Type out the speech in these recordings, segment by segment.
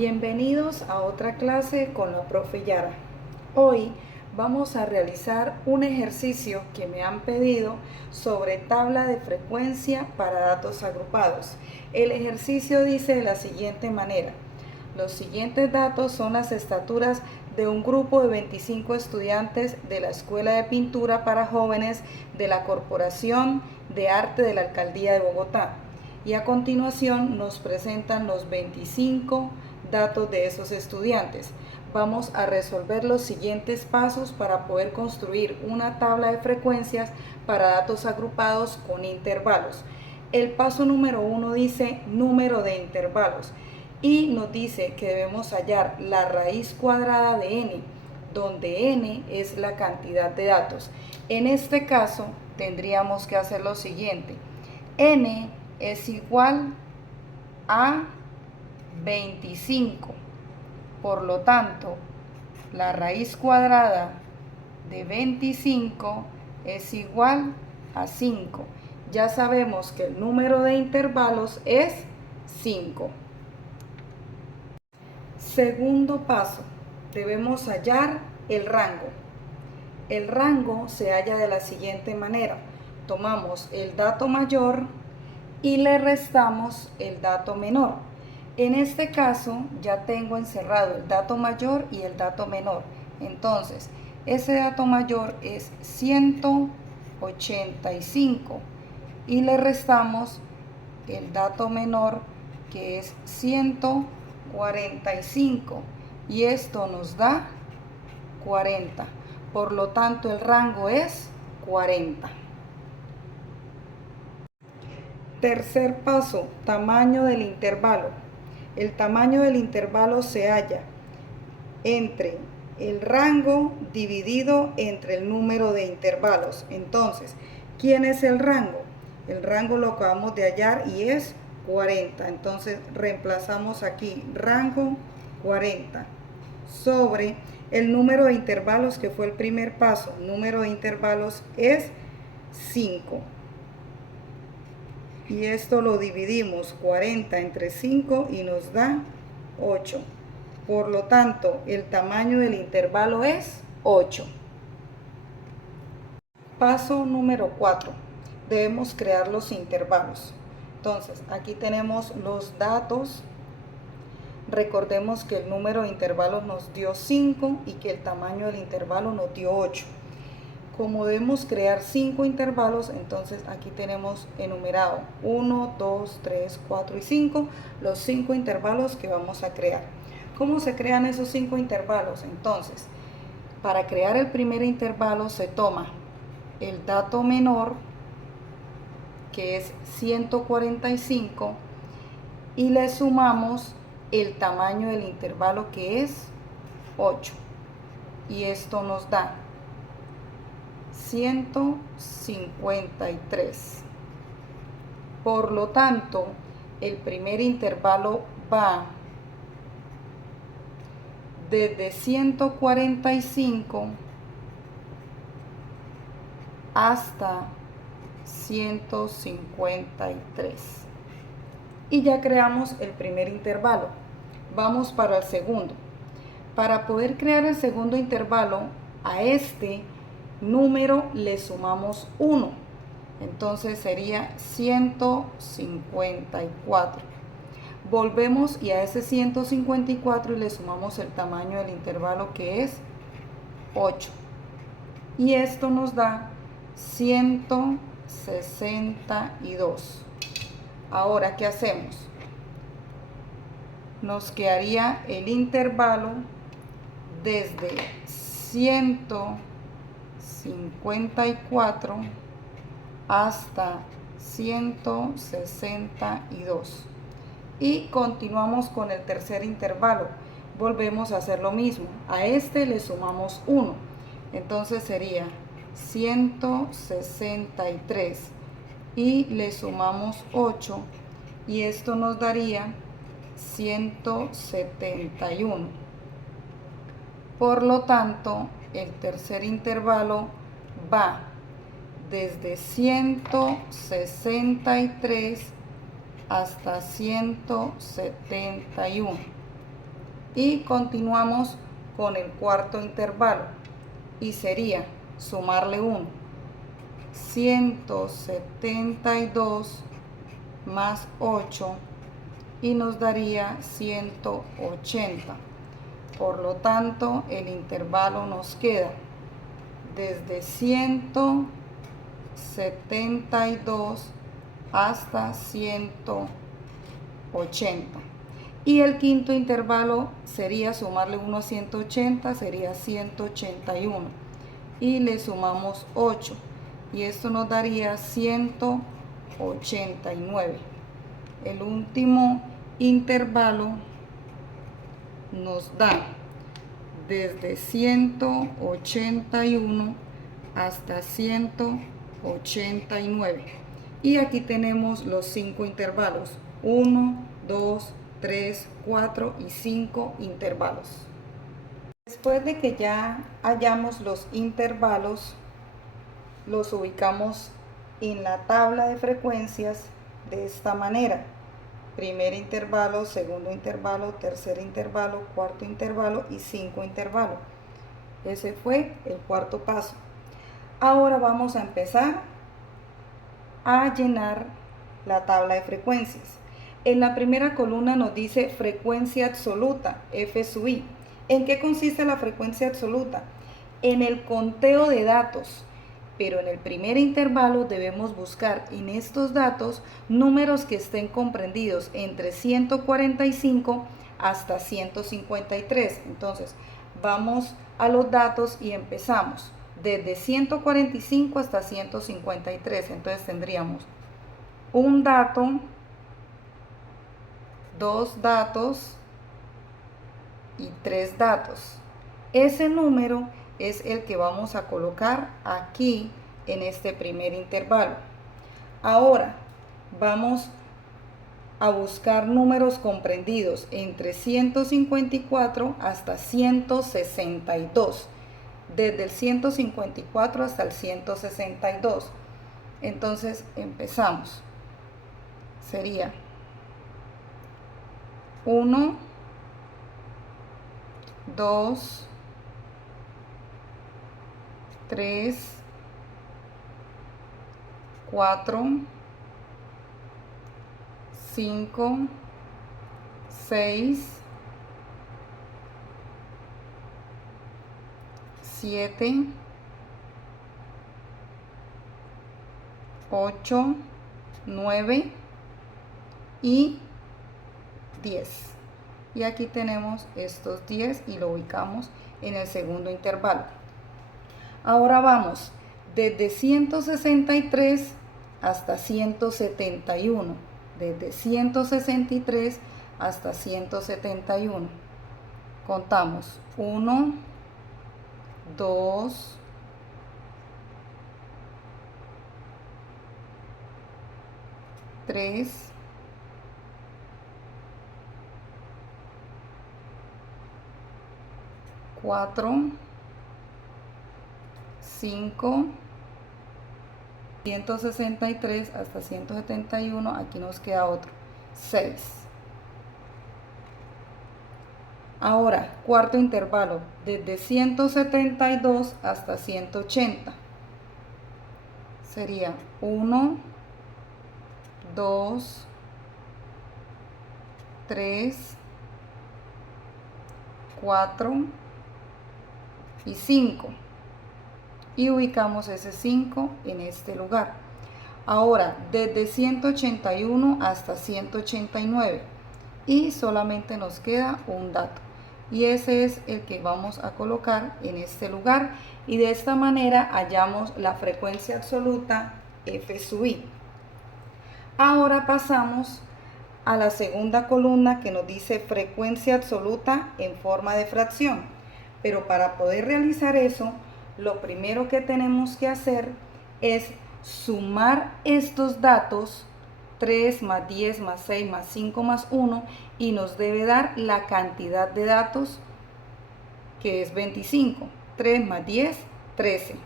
Bienvenidos a otra clase con la profe Yara. Hoy vamos a realizar un ejercicio que me han pedido sobre tabla de frecuencia para datos agrupados. El ejercicio dice de la siguiente manera: los siguientes datos son las estaturas de un grupo de 25 estudiantes de la Escuela de Pintura para Jóvenes de la Corporación de Arte de la Alcaldía de Bogotá. Y a continuación nos presentan los 25 datos de esos estudiantes. Vamos a resolver los siguientes pasos para poder construir una tabla de frecuencias para datos agrupados con intervalos. El paso número 1 dice número de intervalos y nos dice que debemos hallar la raíz cuadrada de n, donde n es la cantidad de datos. En este caso tendríamos que hacer lo siguiente: n es igual a 25. Por lo tanto, la raíz cuadrada de 25 es igual a 5. Ya sabemos que el número de intervalos es 5. Segundo paso, debemos hallar el rango. El rango se halla de la siguiente manera: tomamos el dato mayor y le restamos el dato menor. En este caso ya tengo encerrado el dato mayor y el dato menor. Entonces, ese dato mayor es 185 y le restamos el dato menor, que es 145, y esto nos da 40. Por lo tanto, el rango es 40. Tercer paso, tamaño del intervalo. El tamaño del intervalo se halla entre el rango dividido entre el número de intervalos. Entonces, ¿quién es el rango? El rango lo acabamos de hallar y es 40. Entonces, reemplazamos aquí rango 40 sobre el número de intervalos, que fue el primer paso. El número de intervalos es 5. Y esto lo dividimos 40 entre 5 y nos da 8. Por lo tanto, el tamaño del intervalo es 8. Paso número 4. Debemos crear los intervalos. Entonces, aquí tenemos los datos. Recordemos que el número de intervalos nos dio 5 y que el tamaño del intervalo nos dio 8. Como debemos crear 5 intervalos, entonces aquí tenemos enumerado 1, 2, 3, 4 y 5, los 5 intervalos que vamos a crear. ¿Cómo se crean esos 5 intervalos? Entonces, para crear el primer intervalo se toma el dato menor, que es 145, y le sumamos el tamaño del intervalo, que es 8. Y esto nos da 153. Por lo tanto, el primer intervalo va desde 145 hasta 153. Y ya creamos el primer intervalo. Vamos para el segundo. Para poder crear el segundo intervalo, a este número le sumamos 1, entonces sería 154. Volvemos y a ese 154 le sumamos el tamaño del intervalo, que es 8, y esto nos da 162. Ahora, ¿qué hacemos? Nos quedaría el intervalo desde 154 hasta 162. Y continuamos con el tercer intervalo. Volvemos a hacer lo mismo. A este le sumamos 1. Entonces sería 163 y le sumamos 8, y esto nos daría 171. Por lo tanto, el tercer intervalo va desde 163 hasta 171. Y continuamos con el cuarto intervalo y sería sumarle 1. 172 más 8 y nos daría 180. Por lo tanto, el intervalo nos queda desde 172 hasta 180. Y el quinto intervalo sería sumarle 1 a 180, sería 181. Y le sumamos 8. Y esto nos daría 189. El último intervalo nos da desde 181 hasta 189. Y aquí tenemos los 5 intervalos. 1, 2, 3, 4 y 5 intervalos. Después de que ya hayamos los intervalos, los ubicamos en la tabla de frecuencias de esta manera: primer intervalo, segundo intervalo, tercer intervalo, cuarto intervalo y 5 intervalos. Ese fue el cuarto paso. Ahora vamos a empezar a llenar la tabla de frecuencias. En la primera columna nos dice frecuencia absoluta, F sub i. ¿En qué consiste la frecuencia absoluta? En el conteo de datos. Pero en el primer intervalo debemos buscar en estos datos números que estén comprendidos entre 145 hasta 153. Entonces, vamos a los datos y empezamos desde 145 hasta 153. Entonces tendríamos un dato, dos datos y tres datos. Ese número es el que vamos a colocar aquí en este primer intervalo. Ahora vamos a buscar números comprendidos entre 154 hasta 162. Desde el 154 hasta el 162. Entonces empezamos. Sería 1, 2, 3, 4, 5, 6, 7, 8, 9 y 10. Y aquí tenemos estos 10 y lo ubicamos en el segundo intervalo. Ahora vamos desde 163 hasta 171. Desde 163 hasta 171. Contamos 1, 2, 3, 4, 5, 163 hasta 171, aquí nos queda otro, 6. Ahora, cuarto intervalo, desde 172 hasta 180. Sería 1, 2, 3, 4 y 5. Y ubicamos ese 5 en este lugar. Ahora, desde 181 hasta 189. Y solamente nos queda un dato. Y ese es el que vamos a colocar en este lugar. Y de esta manera hallamos la frecuencia absoluta F sub i. Ahora pasamos a la segunda columna que nos dice frecuencia absoluta en forma de fracción. Pero para poder realizar eso, lo primero que tenemos que hacer es sumar estos datos, 3 más 10 más 6 más 5 más 1, y nos debe dar la cantidad de datos, que es 25. 3 más 10, 13.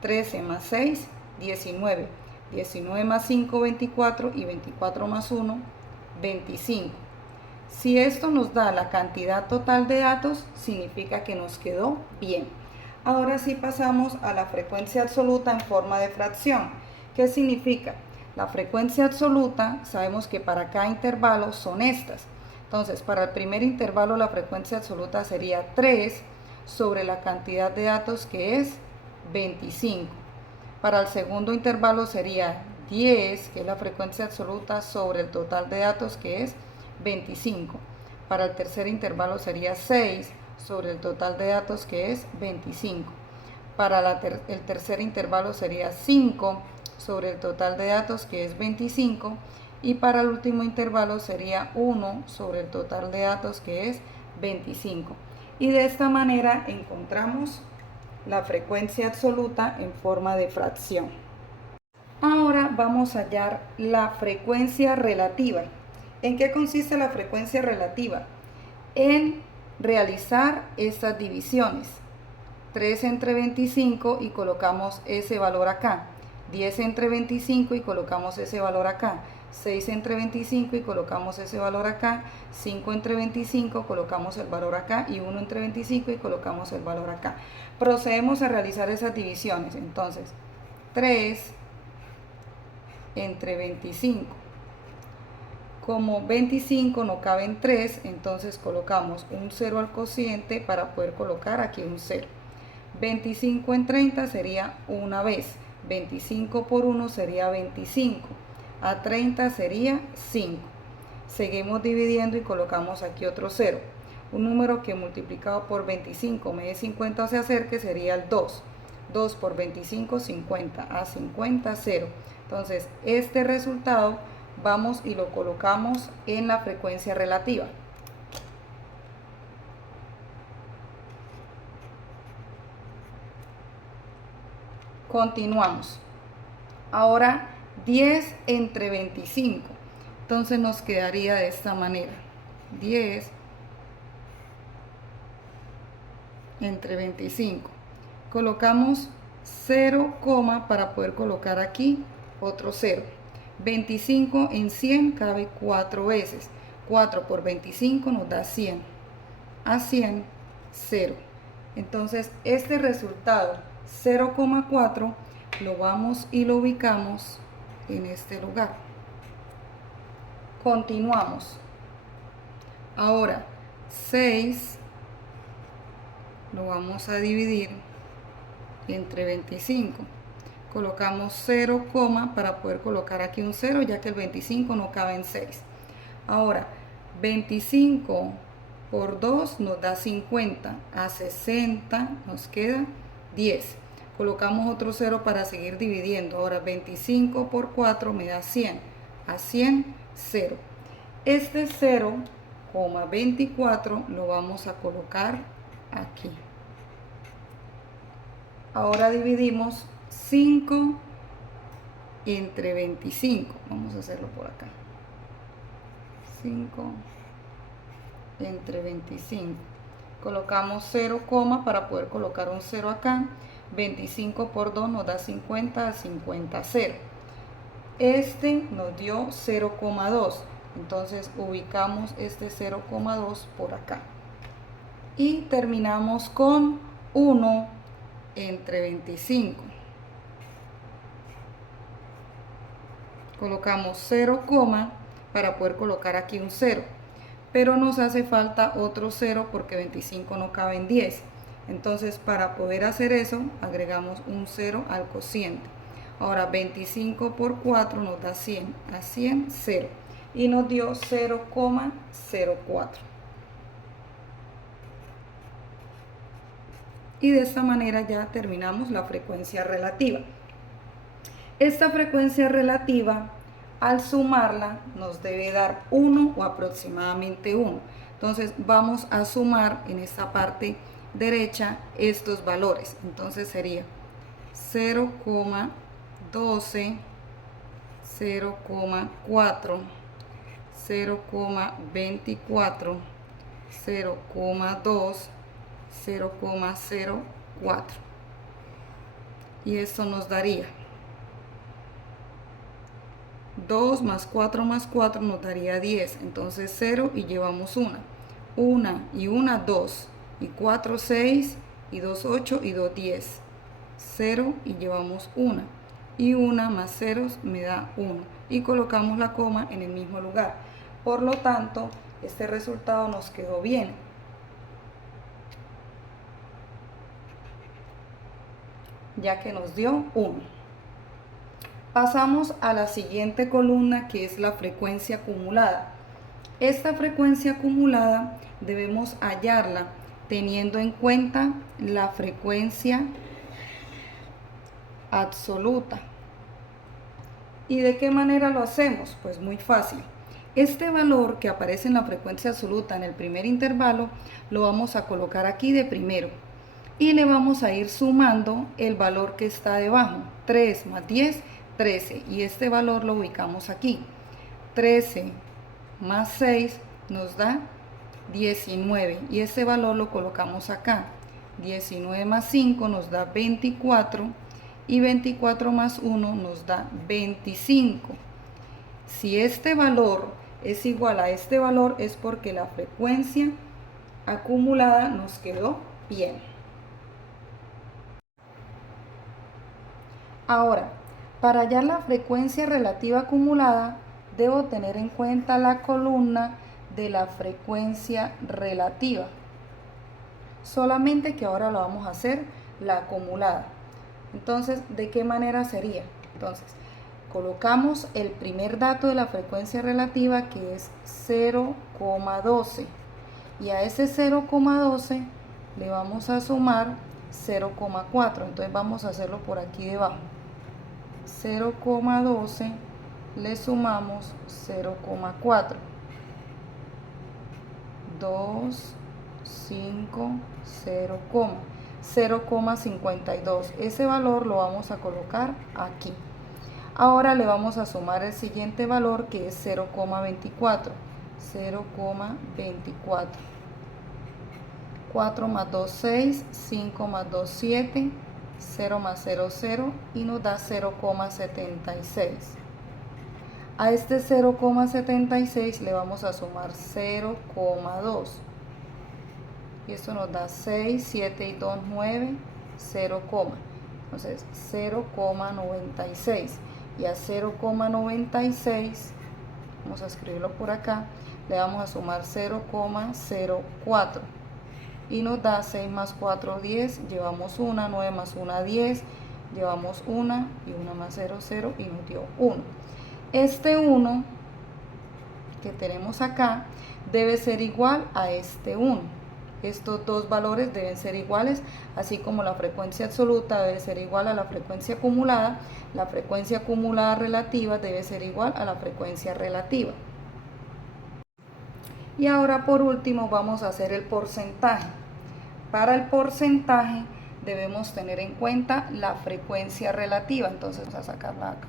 13 más 6, 19. 19 más 5, 24, y 24 más 1, 25. Si esto nos da la cantidad total de datos, significa que nos quedó bien. Ahora sí pasamos a la frecuencia absoluta en forma de fracción. ¿Qué significa? La frecuencia absoluta, sabemos que para cada intervalo son estas. Entonces, para el primer intervalo la frecuencia absoluta sería 3 sobre la cantidad de datos que es 25. Para el segundo intervalo sería 10, que es la frecuencia absoluta, sobre el total de datos que es 25. Para el tercer intervalo sería 6 sobre el total de datos que es 25. Para el tercer intervalo sería 5 sobre el total de datos que es 25. Y para el último intervalo sería 1 sobre el total de datos que es 25. Y de esta manera encontramos la frecuencia absoluta en forma de fracción. Ahora vamos a hallar la frecuencia relativa. ¿En qué consiste la frecuencia relativa? En realizar estas divisiones. 3 entre 25 y colocamos ese valor acá. 10 entre 25 y colocamos ese valor acá. 6 entre 25 y colocamos ese valor acá. 5 entre 25 colocamos el valor acá. Y 1 entre 25 y colocamos el valor acá. Procedemos a realizar esas divisiones. Entonces, 3 entre 25. Como 25 no cabe en 3, entonces colocamos un 0 al cociente para poder colocar aquí un 0. 25 en 30 sería una vez. 25 por 1 sería 25. A 30 sería 5. Seguimos dividiendo y colocamos aquí otro 0. Un número que multiplicado por 25 me dé 50 o se acerque sería el 2. 2 por 25, 50. A 50, 0. Entonces, este resultado vamos y lo colocamos en la frecuencia relativa. Continuamos. Ahora 10 entre 25. Entonces nos quedaría de esta manera. 10 entre 25. Colocamos 0, para poder colocar aquí otro 0. 25 en 100 cabe 4 veces. 4 por 25 nos da 100. A 100, 0. Entonces este resultado 0,4 lo vamos y lo ubicamos en este lugar. Continuamos. Ahora 6 lo vamos a dividir entre 25. Colocamos 0, para poder colocar aquí un 0, ya que el 25 no cabe en 6. Ahora 25 por 2 nos da 50. A 60 nos queda 10. Colocamos otro 0 para seguir dividiendo. Ahora 25 por 4 me da 100. A 100, 0. Este 0,24 lo vamos a colocar aquí. Ahora dividimos 5 entre 25. Vamos a hacerlo por acá. 5 entre 25. Colocamos 0, para poder colocar un 0 acá. 25 por 2 nos da 50, a 50, 0. Este nos dio 0,2. Entonces ubicamos este 0,2 por acá. Y terminamos con 1 entre 25. Colocamos 0, para poder colocar aquí un 0. Pero nos hace falta otro 0 porque 25 no cabe en 10. Entonces, para poder hacer eso, agregamos un 0 al cociente. Ahora, 25 por 4 nos da 100. A 100, 0. Y nos dio 0,04. Y de esta manera ya terminamos la frecuencia relativa. Esta frecuencia relativa, al sumarla, nos debe dar 1 o aproximadamente 1. Entonces vamos a sumar en esta parte derecha estos valores. Entonces sería 0,12, 0,4, 0,24, 0,2, 0,04. Y esto nos daría 2 más 4 nos daría 10. Entonces 0 y llevamos 1. 1 y 1, 2. Y 4, 6. Y 2, 8. Y 2, 10. 0 y llevamos 1. Y 1 más 0 me da 1. Y colocamos la coma en el mismo lugar. Por lo tanto, este resultado nos quedó bien. Ya que nos dio 1. Pasamos a la siguiente columna, que es la frecuencia acumulada. Esta frecuencia acumulada debemos hallarla teniendo en cuenta la frecuencia absoluta. ¿Y de qué manera lo hacemos? Pues muy fácil. Este valor que aparece en la frecuencia absoluta en el primer intervalo lo vamos a colocar aquí de primero y le vamos a ir sumando el valor que está debajo. 3 más 10, 13, y este valor lo ubicamos aquí. 13 más 6 nos da 19 y este valor lo colocamos acá. 19 más 5 nos da 24 y 24 más 1 nos da 25. Si este valor es igual a este valor es porque la frecuencia acumulada nos quedó bien. Ahora, para hallar la frecuencia relativa acumulada, debo tener en cuenta la columna de la frecuencia relativa. Solamente que ahora lo vamos a hacer la acumulada. Entonces, ¿de qué manera sería? Entonces, colocamos el primer dato de la frecuencia relativa, que es 0,12. Y a ese 0,12 le vamos a sumar 0,4. Entonces vamos a hacerlo por aquí debajo. 0,12 le sumamos 0,4. 2, 5, 0,52. Ese valor lo vamos a colocar aquí. Ahora le vamos a sumar el siguiente valor, que es 0,24. 0,24. 4 más 2, 6. 5 más 2, 7. 0 más 0, 0. Y nos da 0,76. A este 0,76 le vamos a sumar 0,2. Y esto nos da 6, 7 y 2, 9, 0, entonces 0,96. Y a 0,96, vamos a escribirlo por acá, le vamos a sumar 0,04. Y nos da 6 más 4, 10, llevamos 1, 9 más 1, 10, llevamos 1 y 1 más 0, 0 y nos dio 1. Este 1 que tenemos acá debe ser igual a este 1. Estos dos valores deben ser iguales, así como la frecuencia absoluta debe ser igual a la frecuencia acumulada. La frecuencia acumulada relativa debe ser igual a la frecuencia relativa. Y ahora por último vamos a hacer el porcentaje. Para el porcentaje debemos tener en cuenta la frecuencia relativa. Entonces vamos a sacarla acá.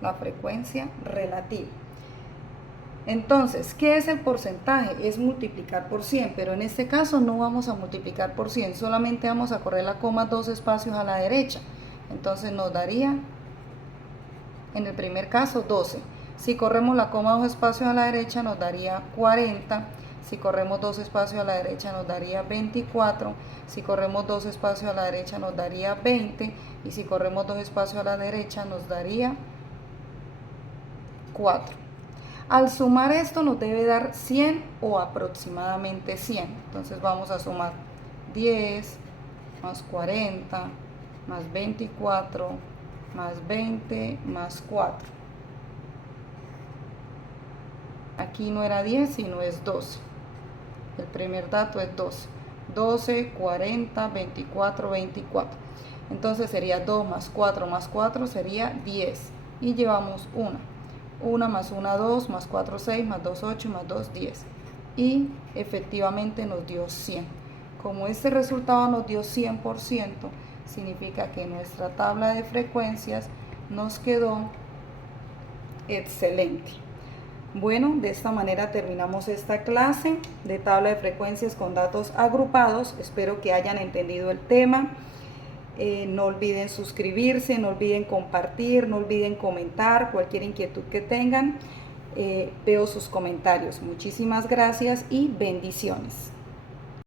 La frecuencia relativa. Entonces, ¿qué es el porcentaje? Es multiplicar por 100, pero en este caso no vamos a multiplicar por 100, solamente vamos a correr la coma 2 espacios a la derecha. Entonces nos daría, en el primer caso, 12. Si corremos la coma 2 espacios a la derecha nos daría 40. Si corremos 2 espacios a la derecha nos daría 24. Si corremos 2 espacios a la derecha nos daría 20. Y si corremos 2 espacios a la derecha nos daría 4. Al sumar esto nos debe dar 100 o aproximadamente 100. Entonces vamos a sumar 10 más 40 más 24 más 20 más 4. Aquí no era 10 sino es 12. El primer dato es 12. 12, 40, 24, 24. Entonces sería 2 más 4 sería 10. Y llevamos 1. 1 más 1, 2, más 4, 6, más 2, 8, más 2, 10. Y efectivamente nos dio 100. Como este resultado nos dio 100%, significa que nuestra tabla de frecuencias nos quedó excelente. Bueno, de esta manera terminamos esta clase de tabla de frecuencias con datos agrupados. Espero que hayan entendido el tema. No olviden suscribirse, no olviden compartir, no olviden comentar cualquier inquietud que tengan. Veo sus comentarios. Muchísimas gracias y bendiciones.